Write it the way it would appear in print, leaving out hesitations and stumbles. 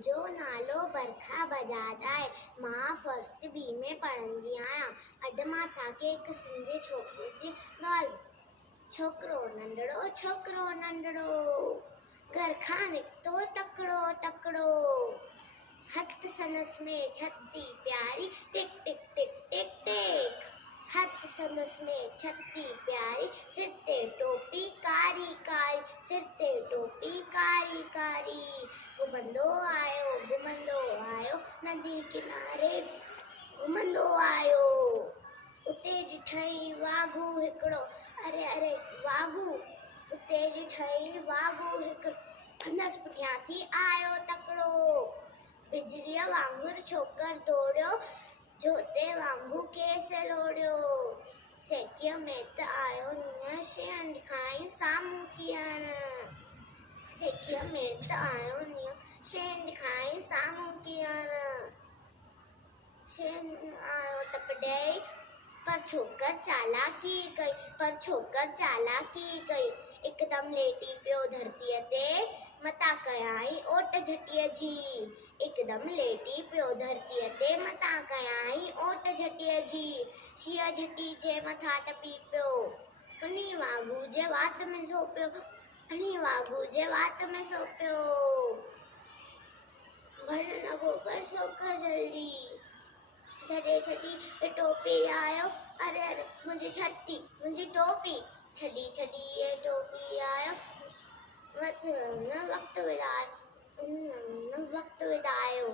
मुंहिंजो नालो बरखा बजाज आहे। मां फर्स्ट बी में पढ़ंदी आहियां। अॼु मां तव्हांखे हिकु सिंधी छोकिरे जी ॻाल्हि। छोकिरो नंढड़ो घर खां निकितो तकिड़ो तकिड़ो, हथ संदस में छत्ती प्यारी टिक टिक टिक टिक टिक, हथ संदस में छत्ती प्यारी, सिर ते टोपी कारी कारी, सिर ते टोपी कारी कारी। घुमंदो आयो नदी किनारे घुमंदो आयो, उते ॾिठई वाघू हिकिड़ो, अरे अरे वाघू, उते ॾिठई वाघू हिकिड़ो, संदसि पुठियां थी आयो तकिड़ो। बिजलीअ वांगुरु छोकर दौड़ियो, जोते वांगुरु केस लोड़ियो। सेकीअ में त आयो नीअं, शेण ॾेखाई साम्हूं कीअं। सेकीअ में त आयो नीअं, शेण ॾेखाई साम्हूं कीअं। शेण आयो टप ॾेई, पर छोकर चालाकी कई, हिकदमि लेटी पियो धरतीअ ते, मथां कयाई ओट झटीअ जी। हिकदमि लेटी पियो धरतीअ ते, मथां कयाई ओट झटीअ जी। शीअ झटी जे मथां टपी पियो, उन्ही वाघू जे वात में सो पियो। भॼण लॻो पर छोकर जल्दी, छॾे छॾी टोपी आयो, अरे अरे मुंहिंजी टोपी, छॾी ये टोपी आयो, वक़्तु विधायो।